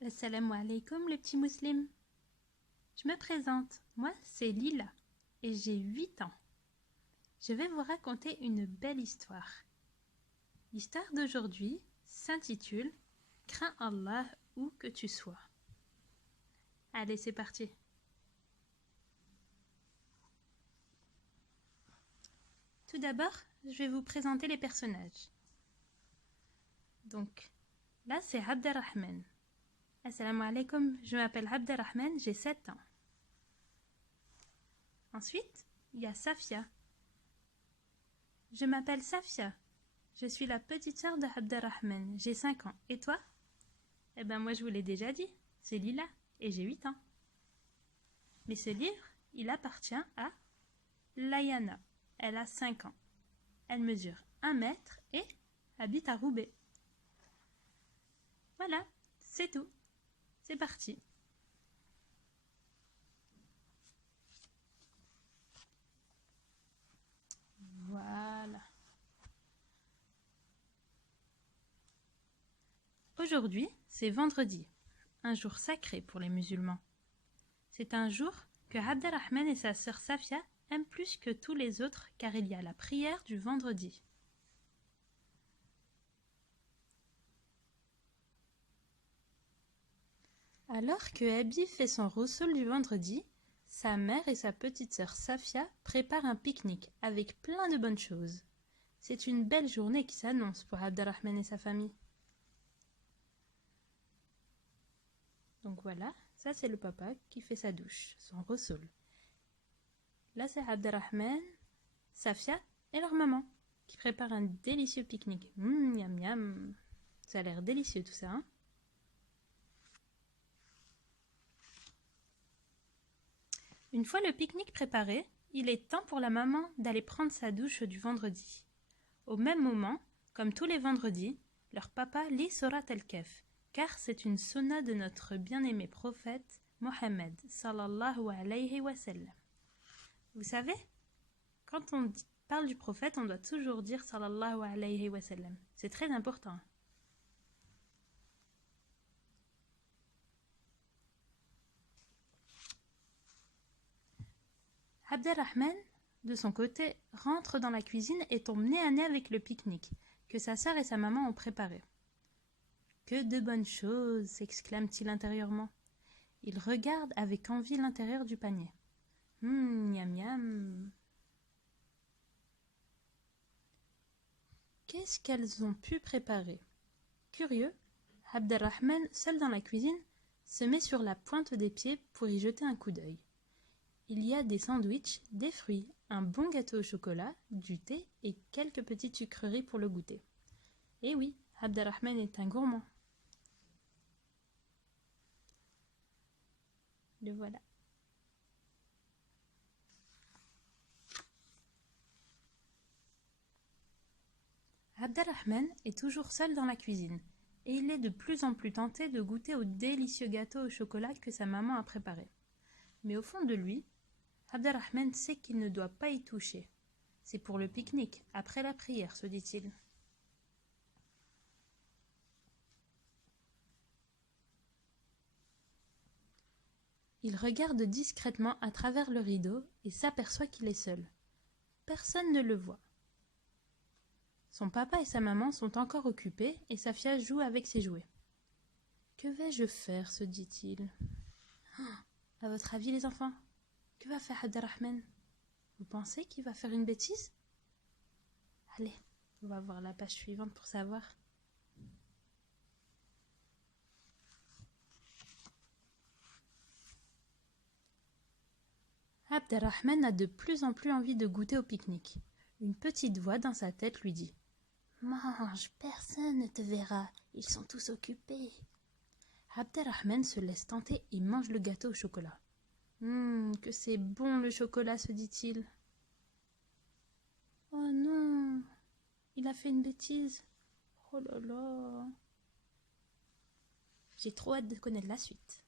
Assalamu alaikum les petits musulmans. Je me présente, moi c'est Lila et j'ai 8 ans. Je vais vous raconter une belle histoire. L'histoire d'aujourd'hui s'intitule « Crains Allah où que tu sois ». Allez, c'est parti. Tout d'abord, je vais vous présenter les personnages. Donc, là c'est Abderrahman. Assalamu alaikum, je m'appelle Abderrahman, j'ai 7 ans. Ensuite, il y a Safia. Je m'appelle Safia. Je suis la petite sœur de Abderrahman, j'ai 5 ans. Et toi? Eh ben moi je vous l'ai déjà dit, c'est Lila et j'ai 8 ans. Mais ce livre, il appartient à Layana. Elle a 5 ans. Elle mesure 1 mètre et habite à Roubaix. Voilà, c'est tout. C'est parti. Voilà. Aujourd'hui, c'est vendredi, un jour sacré pour les musulmans. C'est un jour que Abderrahman et sa sœur Safia aiment plus que tous les autres car il y a la prière du vendredi. Alors que Abi fait son roussoul du vendredi, sa mère et sa petite sœur Safia préparent un pique-nique avec plein de bonnes choses. C'est une belle journée qui s'annonce pour Abderrahman et sa famille. Donc voilà, ça c'est le papa qui fait sa douche, son roussoul. Là c'est Abderrahman, Safia et leur maman qui préparent un délicieux pique-nique. Miam miam, ça a l'air délicieux tout ça, hein? Une fois le pique-nique préparé, il est temps pour la maman d'aller prendre sa douche du vendredi. Au même moment, comme tous les vendredis, leur papa lit Surat al-Kahf, car c'est une sunna de notre bien-aimé prophète Mohammed sallallahu alayhi wa sallam. Vous savez, quand on parle du prophète, on doit toujours dire sallallahu alayhi wa sallam. C'est très important. Abderrahman, de son côté, rentre dans la cuisine et tombe nez à nez avec le pique-nique que sa sœur et sa maman ont préparé. « Que de bonnes choses !» s'exclame-t-il intérieurement. Il regarde avec envie l'intérieur du panier. Miam miam. Qu'est-ce qu'elles ont pu préparer? Curieux, Abderrahman, seul dans la cuisine, se met sur la pointe des pieds pour y jeter un coup d'œil. Il y a des sandwichs, des fruits, un bon gâteau au chocolat, du thé et quelques petites sucreries pour le goûter. Et oui, Abderrahman est un gourmand. Le voilà. Abderrahman est toujours seul dans la cuisine et il est de plus en plus tenté de goûter au délicieux gâteau au chocolat que sa maman a préparé. Mais au fond de lui, Abderrahman sait qu'il ne doit pas y toucher. C'est pour le pique-nique, après la prière, se dit-il. Il regarde discrètement à travers le rideau et s'aperçoit qu'il est seul. Personne ne le voit. Son papa et sa maman sont encore occupés et Safia joue avec ses jouets. « Que vais-je faire ?» se dit-il. « À votre avis, les enfants, que va faire Abderrahman? Vous pensez qu'il va faire une bêtise? Allez, on va voir la page suivante pour savoir. » Abderrahman a de plus en plus envie de goûter au pique-nique. Une petite voix dans sa tête lui dit « Mange, personne ne te verra, ils sont tous occupés. » Abderrahman se laisse tenter et mange le gâteau au chocolat. « Que c'est bon le chocolat !» se dit-il. « Oh non, il a fait une bêtise. Oh là là. J'ai trop hâte de connaître la suite. »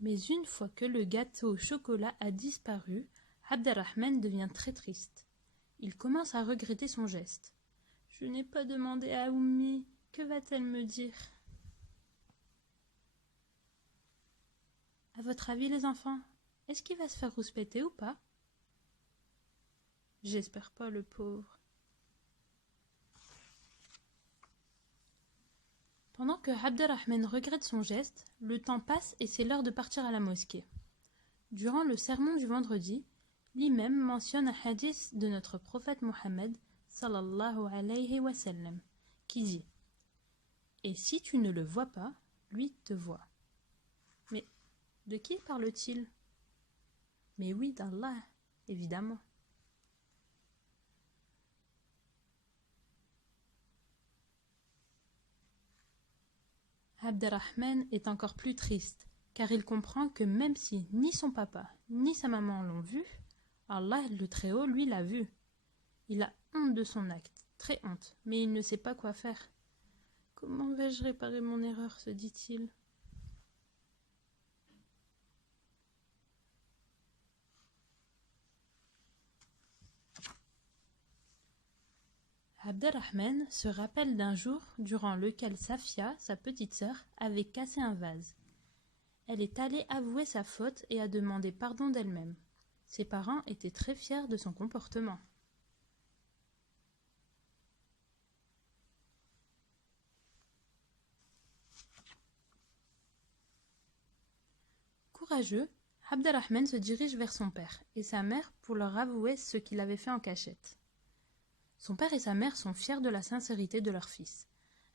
Mais une fois que le gâteau au chocolat a disparu, Abderrahman devient très triste. Il commence à regretter son geste. Je n'ai pas demandé à Oummi. Que va-t-elle me dire? À votre avis, les enfants, est-ce qu'il va se faire rouspéter ou pas? J'espère pas, le pauvre. Pendant que Abderrahman regrette son geste, le temps passe et c'est l'heure de partir à la mosquée. Durant le sermon du vendredi, l'imam mentionne un hadith de notre prophète Mohammed sallallahu alayhi wa sallam qui dit « Et si tu ne le vois pas, lui te voit. » Mais de qui parle-t-il? Mais oui, d'Allah, évidemment. Abderrahman est encore plus triste, car il comprend que même si ni son papa ni sa maman l'ont vu, Allah le Très-Haut, lui, l'a vu. Il a honte de son acte, très honte, mais il ne sait pas quoi faire. Comment vais-je réparer mon erreur, se dit-il. Abderrahman se rappelle d'un jour durant lequel Safia, sa petite sœur, avait cassé un vase. Elle est allée avouer sa faute et a demandé pardon d'elle-même. Ses parents étaient très fiers de son comportement. Courageux, Abderrahman se dirige vers son père et sa mère pour leur avouer ce qu'il avait fait en cachette. Son père et sa mère sont fiers de la sincérité de leur fils.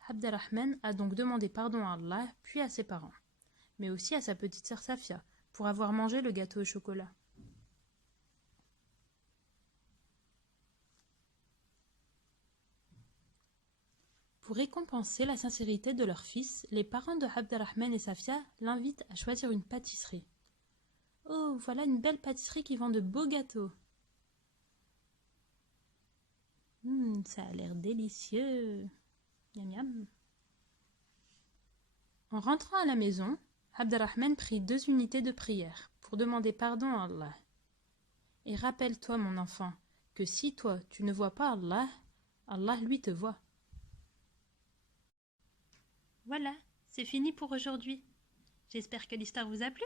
Abderrahman a donc demandé pardon à Allah puis à ses parents, mais aussi à sa petite sœur Safia pour avoir mangé le gâteau au chocolat. Pour récompenser la sincérité de leur fils, les parents de Abderrahman et Safia l'invitent à choisir une pâtisserie. « Oh, voilà une belle pâtisserie qui vend de beaux gâteaux !» Ça a l'air délicieux. Miam miam. En rentrant à la maison, Abderrahman prit 2 unités de prière pour demander pardon à Allah. Et rappelle-toi, mon enfant, que si toi tu ne vois pas Allah, Allah lui te voit. Voilà, c'est fini pour aujourd'hui. J'espère que l'histoire vous a plu.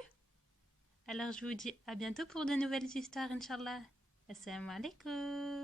Alors je vous dis à bientôt pour de nouvelles histoires, Inch'Allah. Assalamu alaikum.